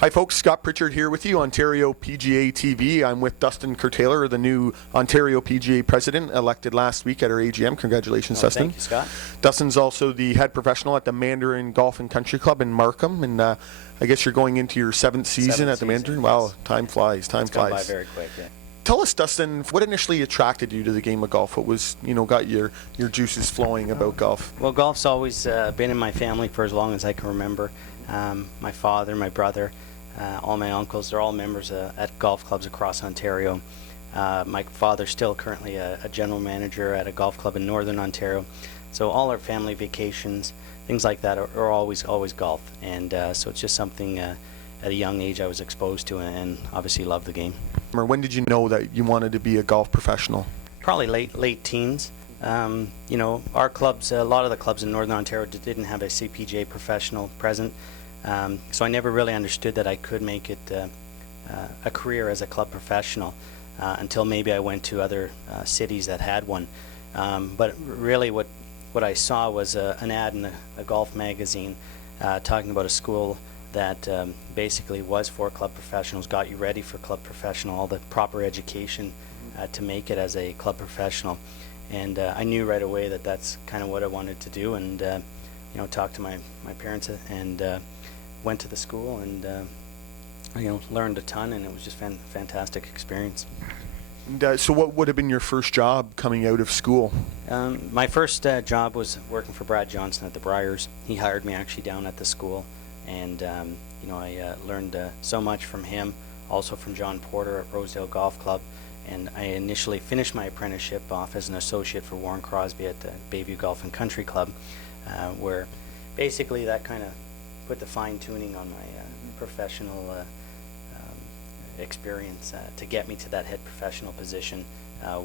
Hi folks, Scott Pritchard here with you, Ontario PGA TV. I'm with Dustin Kerr-Taylor, the new Ontario PGA President, elected last week at our AGM. Congratulations, Dustin. Thank you, Scott. Dustin's also the head professional at the Mandarin Golf Country Club in Markham, and I guess you're going into your seventh season at the Mandarin. Yes. Wow, time flies, It's gone by very quick, yeah. Tell us, Dustin, what initially attracted you to the game of golf? What was, got your juices flowing about golf? Well, golf's always been in my family for as long as I can remember. My father, my brother, all my uncles, they're all members at golf clubs across Ontario. My father's still currently a general manager at a golf club in Northern Ontario. So all our family vacations, things like that are always golf. And so it's just something at a young age I was exposed to and obviously love the game. When did you know that you wanted to be a golf professional? Probably late teens. Our clubs, a lot of the clubs in Northern Ontario didn't have a CPGA professional present. So I never really understood that I could make it a career as a club professional until maybe I went to other cities that had one. But really what I saw was an ad in a golf magazine talking about a school that basically was for club professionals, got you ready for club professional, all the proper education to make it as a club professional. And I knew right away that that's kind of what I wanted to do, and talked to my parents and went to the school and learned a ton, and it was just fantastic experience. And, so what would have been your first job coming out of school? My first job was working for Brad Johnson at the Briars. He hired me actually down at the school, and I learned so much from him, also from John Porter at Rosedale Golf Club. And I initially finished my apprenticeship off as an associate for Warren Crosby at the Bayview Golf and Country Club, where basically that kind of put the fine-tuning on my professional experience to get me to that head professional position.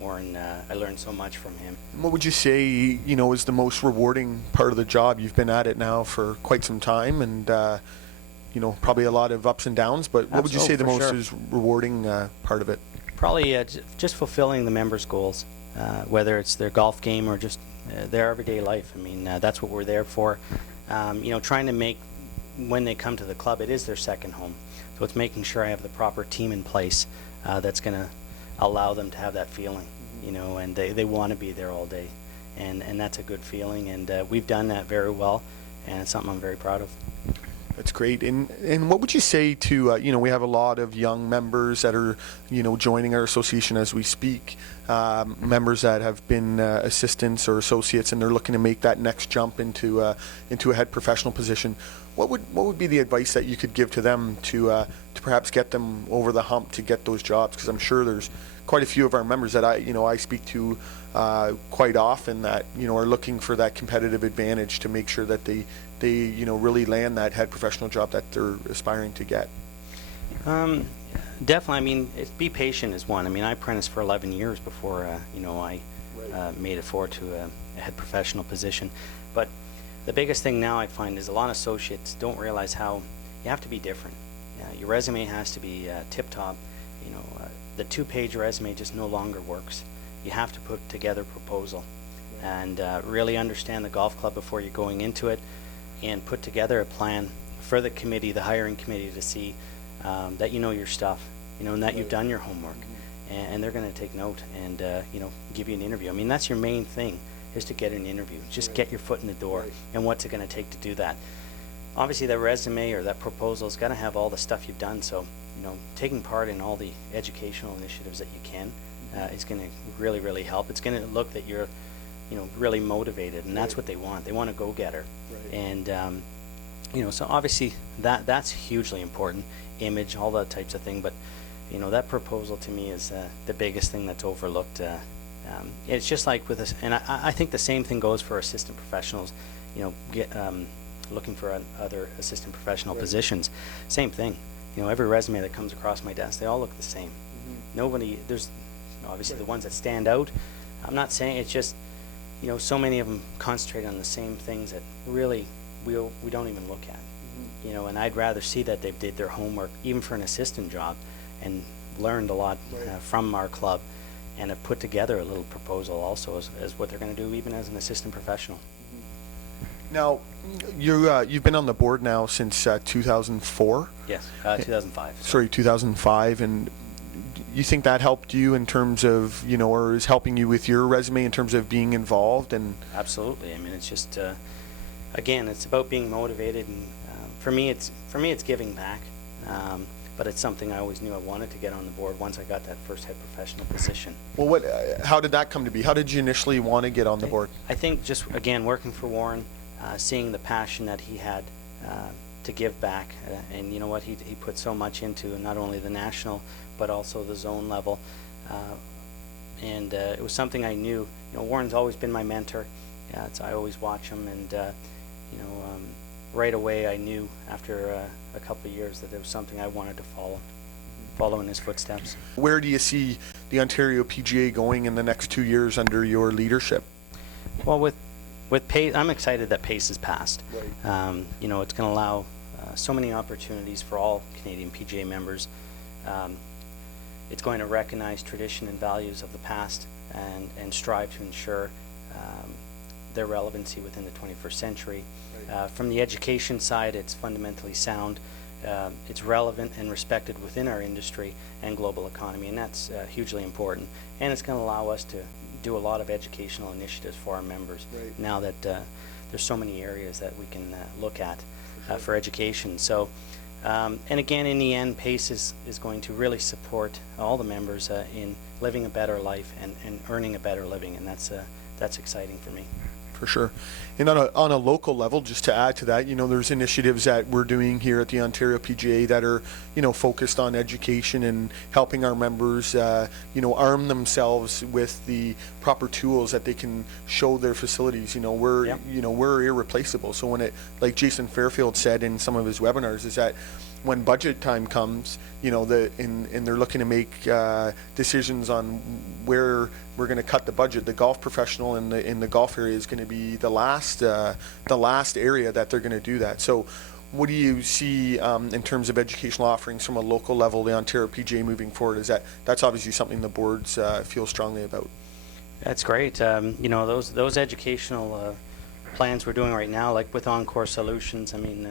Warren, I learned so much from him. What would you say, is the most rewarding part of the job? You've been at it now for quite some time, and probably a lot of ups and downs, but what would you say the most is rewarding part of it? Probably just fulfilling the members' goals, whether it's their golf game or just their everyday life. I mean, that's what we're there for. Trying to make, when they come to the club, it is their second home. So it's making sure I have the proper team in place that's going to allow them to have that feeling, and they want to be there all day. And that's a good feeling, and we've done that very well, and it's something I'm very proud of. That's great. And what would you say to, we have a lot of young members that are, joining our association as we speak, members that have been assistants or associates, and they're looking to make that next jump into a head professional position. What would be the advice that you could give to them to perhaps get them over the hump to get those jobs? Because I'm sure there's quite a few of our members that I speak to quite often that are looking for that competitive advantage to make sure that they really land that head professional job that they're aspiring to get. Definitely. I mean, be patient is one. I mean, I apprenticed for 11 years before I made it forward to a head professional position. But the biggest thing now I find is a lot of associates don't realize how you have to be different. Your resume has to be tip-top. The 2-page resume just no longer works. You have to put together a proposal and really understand the golf club before you're going into it, and put together a plan for the committee, the hiring committee, to see that you know your stuff, and that you've done your homework, and they're going to take note and give you an interview. I mean, that's your main thing, is to get an interview. Just get your foot in the door, and what's it going to take to do that? Obviously, that resume or that proposal's got to have all the stuff you've done. So, taking part in all the educational initiatives that you can is going to really, really help. It's going to look that you're, really motivated, and that's what they want. They want a go-getter. And so obviously that's hugely important. Image, all that types of thing. But that proposal to me is the biggest thing that's overlooked. It's just like with us, and I think the same thing goes for assistant professionals. Looking for other assistant professional positions. Same thing. Every resume that comes across my desk, they all look the same. Nobody. There's obviously the ones that stand out. I'm not saying it's just. So many of them concentrate on the same things that really we don't even look at. And I'd rather see that they did their homework, even for an assistant job, and learned a lot from our club, and have put together a little proposal also as what they're going to do even as an assistant professional. Now, You've been on the board now since 2004. Yes, 2005. Sorry, 2005, and you think that helped you in terms of, or is helping you with your resume in terms of being involved? And absolutely. I mean, it's just again, it's about being motivated, and for me, it's giving back. But it's something I always knew I wanted to get on the board once I got that first head professional position. Well, how did that come to be? How did you initially want to get on the board? I think just, again, working for Warren, seeing the passion that he had to give back, and you know what, he put so much into not only the national but also the zone level, and it was something I knew. Warren's always been my mentor. I always watch him, and right away I knew after a couple of years that there was something I wanted to follow in his footsteps. Where do you see the Ontario PGA going in the next 2 years under your leadership? Well, with pace, I'm excited that pace has passed. Right. It's going to allow so many opportunities for all Canadian PGA members. It's going to recognize tradition and values of the past and strive to ensure their relevancy within the 21st century. Right. From the education side, it's fundamentally sound. It's relevant and respected within our industry and global economy, and that's hugely important. And it's going to allow us to do a lot of educational initiatives for our members. Right. Now that there's so many areas that we can look at for education. So, and again, in the end, PACE is going to really support all the members in living a better life and earning a better living, and that's exciting for me. For sure. And on a local level, just to add to that, there's initiatives that we're doing here at the Ontario PGA that are, focused on education and helping our members, arm themselves with the proper tools that they can show their facilities. We're irreplaceable. So when like Jason Fairfield said in some of his webinars, is that when budget time comes, and they're looking to make decisions on where we're going to cut the budget, the golf professional in the golf area is going to be the last area that they're going to do that. So what do you see in terms of educational offerings from a local level, the Ontario PGA moving forward? That's obviously something the boards feel strongly about. That's great. Those educational plans we're doing right now, like with Encore Solutions, I mean,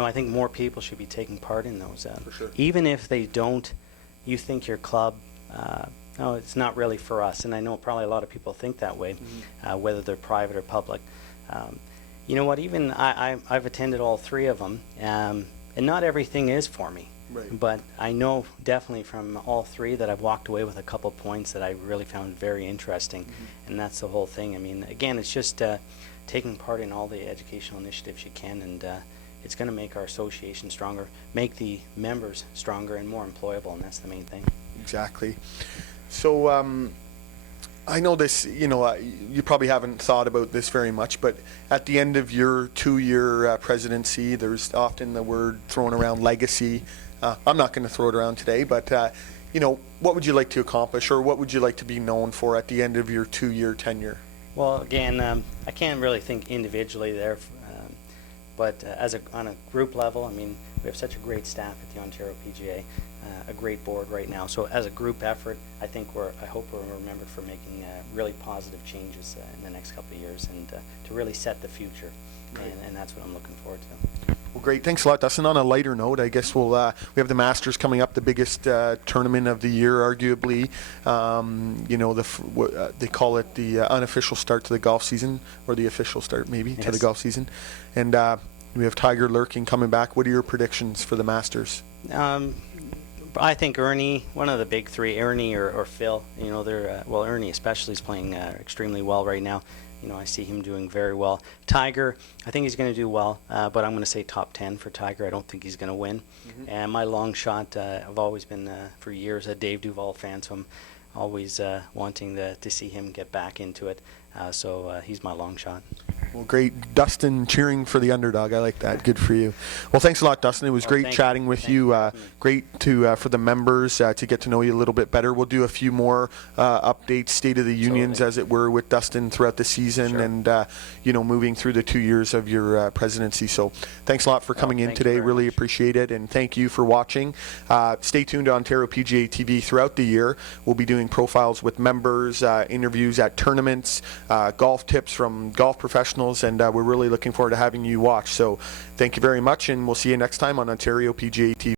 I think more people should be taking part in those. For sure. Even if they don't, you think your club, no, it's not really for us. And I know probably a lot of people think that way, whether they're private or public. You know what, even I've attended all three of them, and not everything is for me. Right. But I know definitely from all three that I've walked away with a couple points that I really found very interesting. And that's the whole thing. I mean, again, it's just taking part in all the educational initiatives you can, and it's going to make our association stronger, make the members stronger and more employable, and that's the main thing. Exactly. So I know this, you probably haven't thought about this very much, but at the end of your 2-year presidency, there's often the word thrown around legacy. I'm not going to throw it around today, but what would you like to accomplish, or what would you like to be known for at the end of your 2-year tenure? Well, again, I can't really think individually there. But on a group level, I mean, we have such a great staff at the Ontario PGA, a great board right now. So as a group effort, I hope we're remembered for making really positive changes in the next couple of years, and to really set the future. And that's what I'm looking forward to. Well, great. Thanks a lot, Dustin. On a lighter note, I guess we have the Masters coming up, the biggest tournament of the year, arguably. They call it the unofficial start to the golf season, or the official start, maybe, to the golf season. And we have Tiger lurking, coming back. What are your predictions for the Masters? I think Ernie, one of the big three, Ernie or Phil, Ernie especially is playing extremely well right now. I see him doing very well. Tiger, I think he's going to do well, but I'm going to say top 10 for Tiger. I don't think he's going to win. And my long shot, I've always been, for years, a Dave Duval fan, so I'm always wanting to see him get back into it. So he's my long shot. Well, great. Dustin cheering for the underdog. I like that. Good for you. Well, thanks a lot, Dustin. It was great chatting with you. Great for the members to get to know you a little bit better. We'll do a few more updates, State of the Unions, as it were, with Dustin throughout the season, and moving through the 2 years of your presidency. So thanks a lot for coming in today. Really appreciate it, and thank you for watching. Stay tuned to Ontario PGA TV throughout the year. We'll be doing profiles with members, interviews at tournaments, golf tips from golf professionals, professionals, and we're really looking forward to having you watch. So thank you very much, and we'll see you next time on Ontario PGA TV.